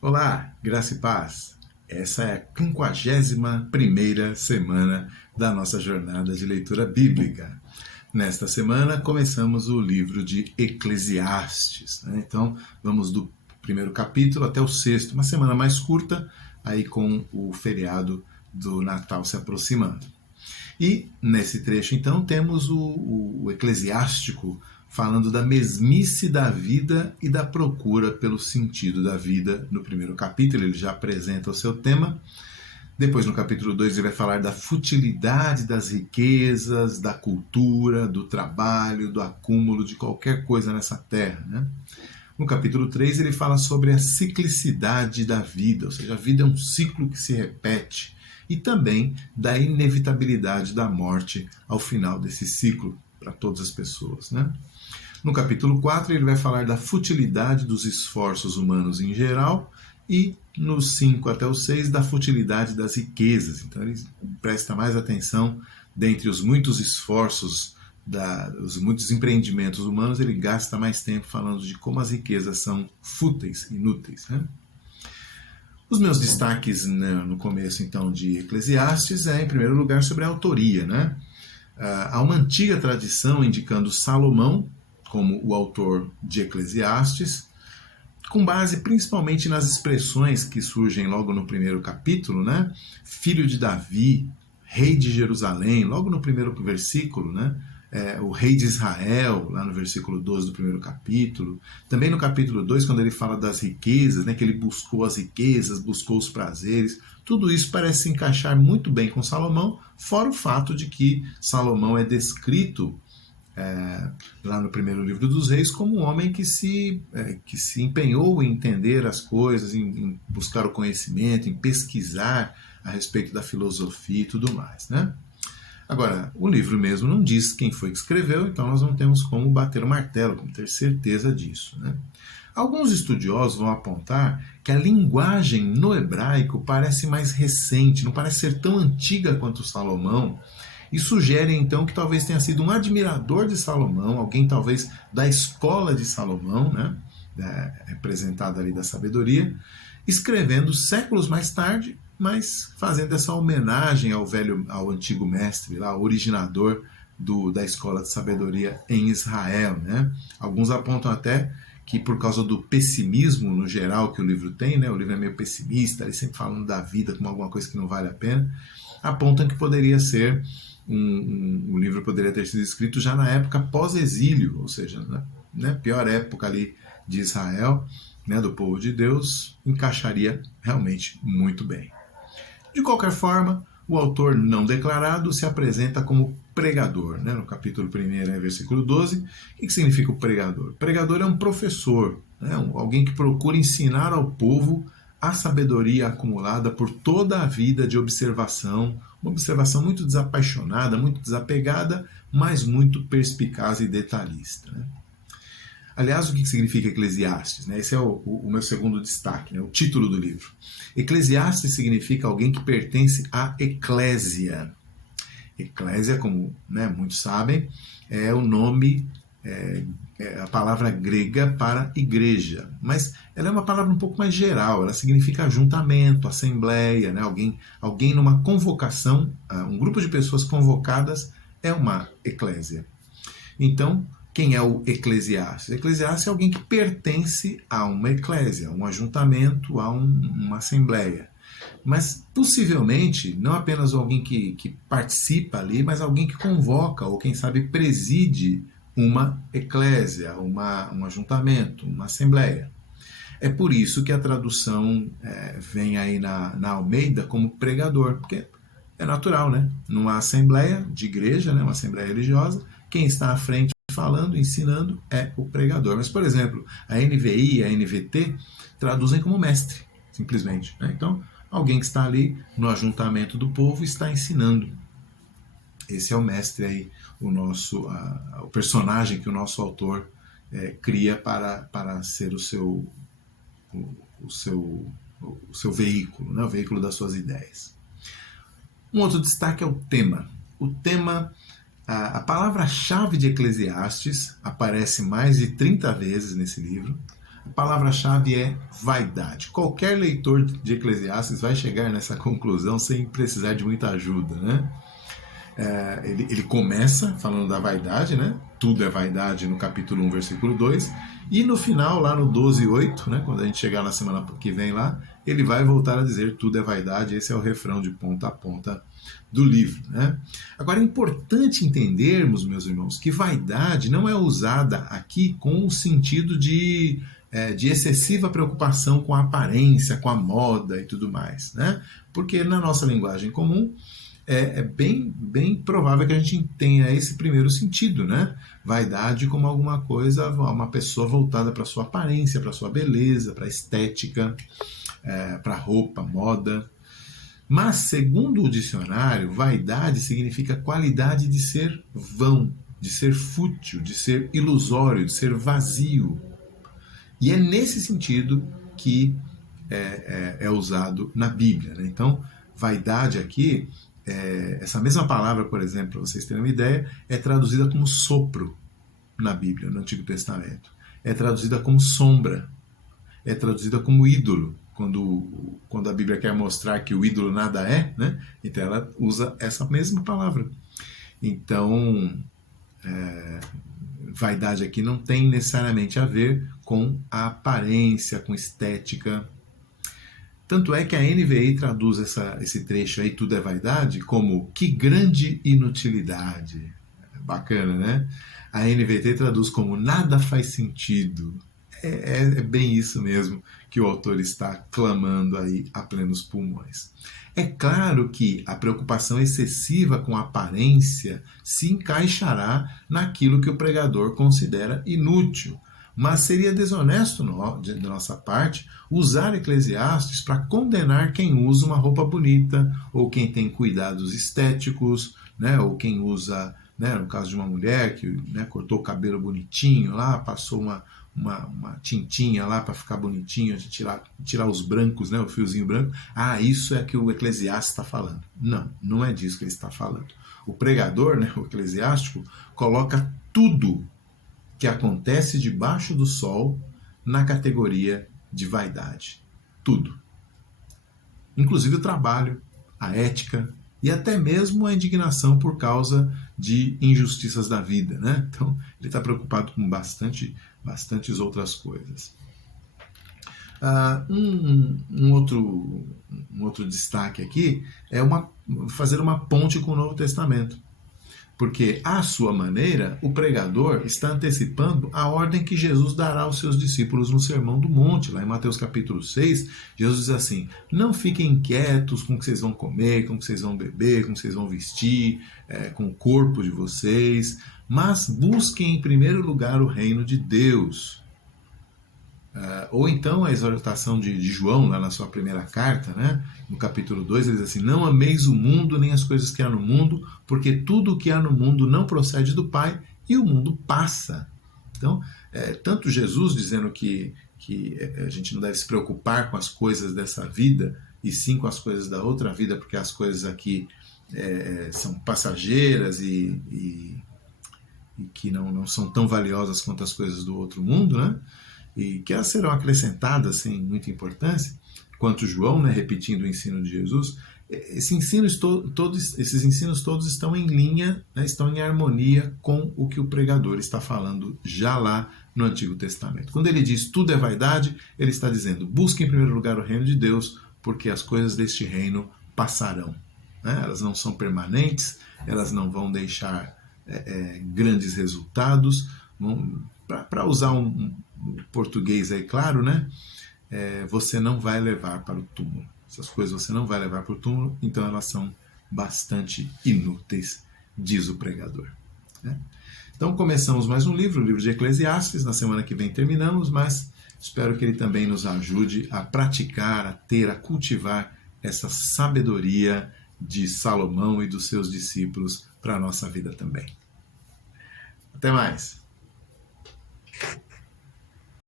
Olá, graça e paz. Essa é a 51ª semana da nossa jornada de leitura bíblica. Nesta semana começamos o livro de Eclesiastes, né? Então vamos do primeiro capítulo até o sexto, uma semana mais curta, aí com o feriado do Natal se aproximando. E nesse trecho, então, temos o eclesiástico falando da mesmice da vida e da procura pelo sentido da vida. No primeiro capítulo, ele já apresenta o seu tema. Depois, no capítulo 2, ele vai falar da futilidade das riquezas, da cultura, do trabalho, do acúmulo de qualquer coisa nessa terra, né? No capítulo 3, ele fala sobre a ciclicidade da vida, ou seja, a vida é um ciclo que se repete, e também da inevitabilidade da morte ao final desse ciclo para todas as pessoas, né? No capítulo 4, ele vai falar da futilidade dos esforços humanos em geral e nos 5 até o 6 da futilidade das riquezas. Então ele presta mais atenção dentre os muitos esforços, os muitos empreendimentos humanos, ele gasta mais tempo falando de como as riquezas são fúteis, inúteis, né? Os meus destaques, né, no começo então de Eclesiastes é, em primeiro lugar, sobre a autoria, né? Há uma antiga tradição indicando Salomão como o autor de Eclesiastes, com base principalmente nas expressões que surgem logo no primeiro capítulo, né? Filho de Davi, rei de Jerusalém, logo no primeiro versículo, né? O rei de Israel, lá no versículo 12 do primeiro capítulo. Também no capítulo 2, quando ele fala das riquezas, né, que ele buscou as riquezas, buscou os prazeres. Tudo isso parece se encaixar muito bem com Salomão, fora o fato de que Salomão é descrito lá no primeiro livro dos Reis como um homem que se empenhou em entender as coisas, em buscar o conhecimento, em pesquisar a respeito da filosofia e tudo mais, né? Agora, o livro mesmo não diz quem foi que escreveu, então nós não temos como bater o martelo, como ter certeza disso, né? Alguns estudiosos vão apontar que a linguagem no hebraico parece mais recente, não parece ser tão antiga quanto Salomão, e sugerem então que talvez tenha sido um admirador de Salomão, alguém talvez da escola de Salomão, né, representada ali da sabedoria, escrevendo séculos mais tarde, mas fazendo essa homenagem ao antigo mestre, lá, originador da escola de sabedoria em Israel, né? Alguns apontam até que por causa do pessimismo no geral que o livro tem, né? O livro é meio pessimista, ele sempre falando da vida como alguma coisa que não vale a pena, apontam que poderia ser o livro poderia ter sido escrito já na época pós-exílio, ou seja, na pior época ali de Israel, né, do povo de Deus, encaixaria realmente muito bem. De qualquer forma, o autor não declarado se apresenta como pregador, né? No capítulo 1, versículo 12. O que significa o pregador? O pregador é um professor, né? Alguém que procura ensinar ao povo a sabedoria acumulada por toda a vida de observação, uma observação muito desapaixonada, muito desapegada, mas muito perspicaz e detalhista, né? Aliás, o que significa Eclesiastes? Né? Esse é o meu segundo destaque, né? O título do livro. Eclesiastes significa alguém que pertence à eclésia. Eclésia, como, né, muitos sabem, é o nome, a palavra grega para igreja. Mas ela é uma palavra um pouco mais geral, ela significa ajuntamento, assembleia, né? Alguém numa convocação, um grupo de pessoas convocadas é uma eclésia. Então, quem é o eclesiastes? Eclesiastes é alguém que pertence a uma eclésia, a um ajuntamento, a uma assembleia. Mas possivelmente não apenas alguém que participa ali, mas alguém que convoca ou quem sabe preside uma eclésia, um ajuntamento, uma assembleia. É por isso que a tradução vem aí na Almeida como pregador, porque é natural, né? Numa assembleia de igreja, né? Uma assembleia religiosa, quem está à frente falando, ensinando, é o pregador. Mas, por exemplo, a NVI e a NVT traduzem como mestre, simplesmente, né? Então, alguém que está ali no ajuntamento do povo está ensinando. Esse é o mestre aí, o personagem que o nosso autor cria para ser o seu veículo, né? O veículo das suas ideias. Um outro destaque é o tema. O tema, a palavra-chave de Eclesiastes aparece mais de 30 vezes nesse livro. A palavra-chave é vaidade. Qualquer leitor de Eclesiastes vai chegar nessa conclusão sem precisar de muita ajuda, né? Ele começa falando da vaidade, né? Tudo é vaidade no capítulo 1, versículo 2, e no final, lá no 12:8, né? Quando a gente chegar na semana que vem lá, ele vai voltar a dizer tudo é vaidade. Esse é o refrão de ponta a ponta do livro, né? Agora é importante entendermos, meus irmãos, que vaidade não é usada aqui com o sentido de excessiva preocupação com a aparência, com a moda e tudo mais, né? Porque na nossa linguagem comum é bem provável que a gente tenha esse primeiro sentido, né? Vaidade como alguma coisa, uma pessoa voltada para a sua aparência, para a sua beleza, para a estética, para a roupa, moda. Mas, segundo o dicionário, vaidade significa qualidade de ser vão, de ser fútil, de ser ilusório, de ser vazio. E é nesse sentido que é usado na Bíblia, né? Então, vaidade aqui, essa mesma palavra, por exemplo, para vocês terem uma ideia, é traduzida como sopro na Bíblia, no Antigo Testamento. É traduzida como sombra. É traduzida como ídolo. Quando a Bíblia quer mostrar que o ídolo nada é, né? Então ela usa essa mesma palavra. Então, vaidade aqui não tem necessariamente a ver com a aparência, com estética. Tanto é que a NVI traduz esse trecho aí, tudo é vaidade, como que grande inutilidade. Bacana, né? A NVT traduz como nada faz sentido. É bem isso mesmo que o autor está clamando aí a plenos pulmões. É claro que a preocupação excessiva com a aparência se encaixará naquilo que o pregador considera inútil, mas seria desonesto da nossa parte usar Eclesiastes para condenar quem usa uma roupa bonita, ou quem tem cuidados estéticos, né, ou quem usa, né, no caso de uma mulher que, né, cortou o cabelo bonitinho lá, passou uma tintinha lá para ficar bonitinho, de tirar os brancos, né, o fiozinho branco. Isso é que o Eclesiastes está falando. Não é disso que ele está falando. O pregador, né, o eclesiástico, coloca tudo que acontece debaixo do sol na categoria de vaidade. Tudo. Inclusive o trabalho, a ética e até mesmo a indignação por causa de injustiças da vida, né? Então, ele está preocupado com bastantes outras coisas. Um outro destaque aqui é fazer uma ponte com o Novo Testamento. Porque, à sua maneira, o pregador está antecipando a ordem que Jesus dará aos seus discípulos no Sermão do Monte. Lá em Mateus capítulo 6, Jesus diz assim: não fiquem inquietos com o que vocês vão comer, com o que vocês vão beber, com o que vocês vão vestir, com o corpo de vocês, mas busquem em primeiro lugar o reino de Deus. Ou então a exortação de João, lá na sua primeira carta, né, no capítulo 2, ele diz assim: não ameis o mundo nem as coisas que há no mundo, porque tudo o que há no mundo não procede do Pai e o mundo passa. Então, tanto Jesus dizendo que a gente não deve se preocupar com as coisas dessa vida, e sim com as coisas da outra vida, porque as coisas aqui são passageiras e que não são tão valiosas quanto as coisas do outro mundo, né? E que elas serão acrescentadas sem muita importância, quanto João, né, repetindo o ensino de Jesus. Esses ensinos todos estão em linha, né, estão em harmonia com o que o pregador está falando já lá no Antigo Testamento. Quando ele diz tudo é vaidade, ele está dizendo: busque em primeiro lugar o reino de Deus, porque as coisas deste reino passarão. Né? Elas não são permanentes, elas não vão deixar grandes resultados. Para usar um português aí, claro, né? Você não vai levar para o túmulo. Essas coisas você não vai levar para o túmulo, então elas são bastante inúteis, diz o pregador. Né? Então começamos mais um livro, o livro de Eclesiastes. Na semana que vem terminamos, mas espero que ele também nos ajude a praticar, a ter, a cultivar essa sabedoria de Salomão e dos seus discípulos para a nossa vida também. Até mais!